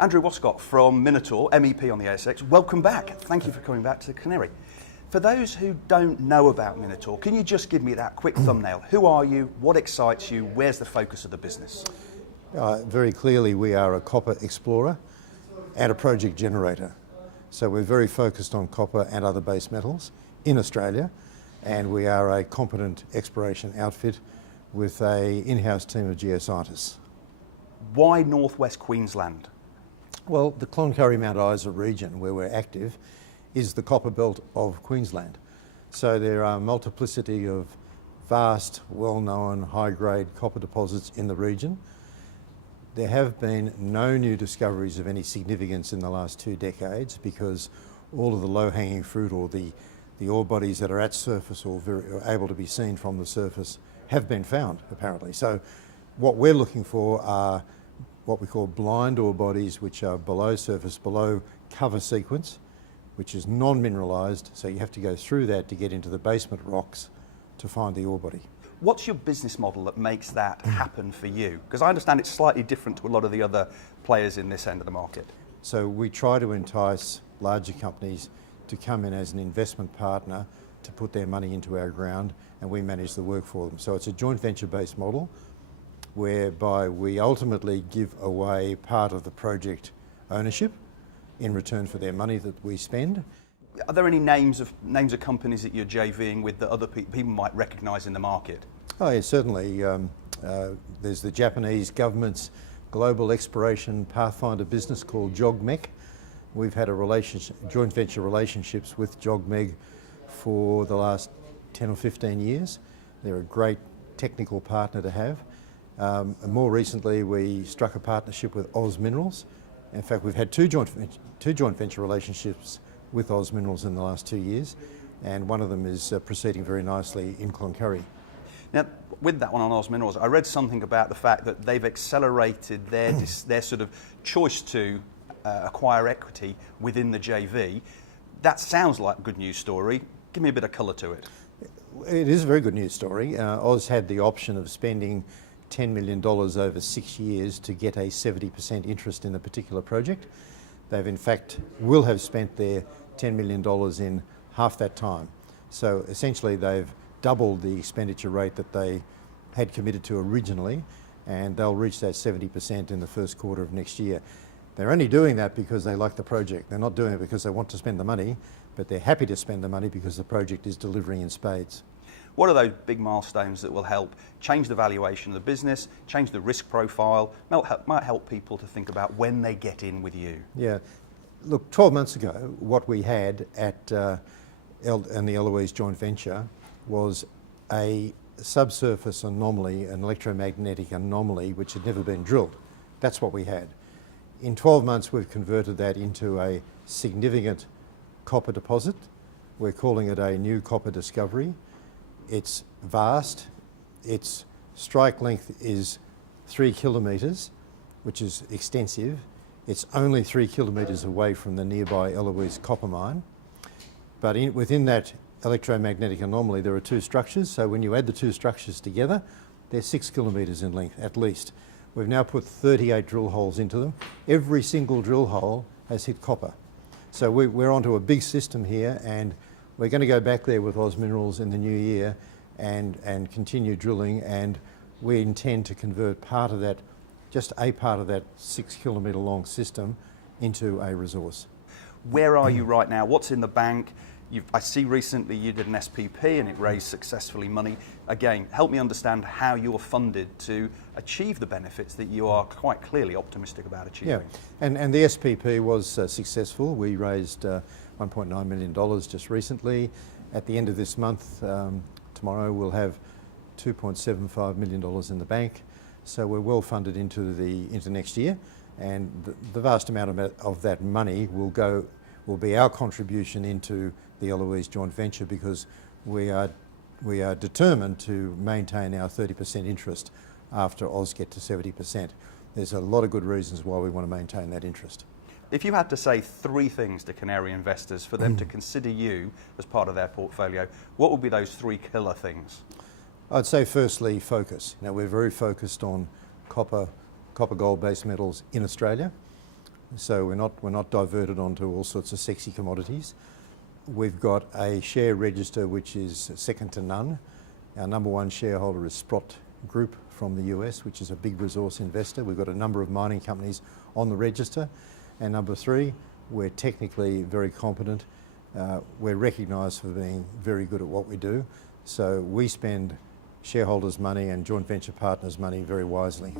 Andrew Woskett from Minotaur, MEP on the ASX. Welcome back. Thank you for coming back to Canary. For those who don't know about Minotaur, can you just give me that quick thumbnail? Who are you? What excites you? Where's the focus of the business? Very clearly, we are a copper explorer and a project generator. So we're very focused on copper and other base metals in Australia, and we are a competent exploration outfit with an in-house team of geoscientists. Why northwest Queensland? Well, the Cloncurry Mount Isa region where we're active is the copper belt of Queensland. So there are a multiplicity of vast, well-known, high-grade copper deposits in the region. There have been no new discoveries of any significance in the last 2 decades because all of the low-hanging fruit or the ore bodies that are at surface or able to be seen from the surface have been found, apparently. So what we're looking for are what we call blind ore bodies, which are below surface, below cover sequence, which is non-mineralised, so you have to go through that to get into the basement rocks to find the ore body. What's your business model that makes that happen for you? Because I understand it's slightly different to a lot of the other players in this end of the market. So we try to entice larger companies to come in as an investment partner to put their money into our ground, and we manage the work for them. So it's a joint venture-based model whereby we ultimately give away part of the project ownership in return for their money that we spend. Are there any names of companies that you're JVing with that other people might recognise in the market? Oh yeah, certainly. There's the Japanese government's global exploration pathfinder business called JOGMEC. We've had joint venture relationships with JOGMEC for the last 10 or 15 years. They're a great technical partner to have. And more recently, we struck a partnership with Oz Minerals. In fact, we've had two joint venture relationships with Oz Minerals in the last 2 years, and one of them is proceeding very nicely in Cloncurry. Now, with that one on Oz Minerals, I read something about the fact that they've accelerated their sort of choice to acquire equity within the JV. That sounds like a good news story. Give me a bit of colour to it. It is a very good news story. Oz had the option of spending $10 million over 6 years to get a 70% interest in the particular project. They've in fact will have spent their $10 million in half that time. So essentially they've doubled the expenditure rate that they had committed to originally, and they'll reach that 70% in the first quarter of next year. They're only doing that because they like the project. They're not doing it because they want to spend the money, but they're happy to spend the money because the project is delivering in spades. What are those big milestones that will help change the valuation of the business, change the risk profile, might help people to think about when they get in with you? Yeah, look, 12 months ago, what we had at in the Eloise joint venture was a subsurface anomaly, an electromagnetic anomaly which had never been drilled. That's what we had. In 12 months, we've converted that into a significant copper deposit. We're calling it a new copper discovery. It's vast. Its strike length is 3 kilometres, which is extensive. It's only 3 kilometres away from the nearby Eloise copper mine. But within that electromagnetic anomaly, there are 2 structures. So when you add the 2 structures together, they're 6 kilometres in length, at least. We've now put 38 drill holes into them. Every single drill hole has hit copper. So we're onto a big system here, and we're going to go back there with Oz Minerals in the new year and continue drilling, and we intend to convert part of that, just a part of that 6 kilometre long system into a resource. Where are you right now? What's in the bank? I see recently you did an SPP and it raised successfully money. Again, help me understand how you're funded to achieve the benefits that you are quite clearly optimistic about achieving. Yeah, and the SPP was successful. We raised $1.9 million just recently. At the end of this month, tomorrow, we'll have $2.75 million in the bank. So we're well funded into next year, and the vast amount of that money will be our contribution into the Eloise joint venture, because we are determined to maintain our 30% interest after Oz get to 70%. There's a lot of good reasons why we want to maintain that interest. If you had to say 3 things to Canary investors for them to consider you as part of their portfolio, what would be those 3 killer things? I'd say firstly, focus. Now, we're very focused on copper gold base metals in Australia. So we're not diverted onto all sorts of sexy commodities. We've got a share register which is second to none. Our number one shareholder is Sprott Group from the US, which is a big resource investor. We've got a number of mining companies on the register. And number three, we're technically very competent. We're recognised for being very good at what we do. So we spend shareholders' money and joint venture partners' money very wisely.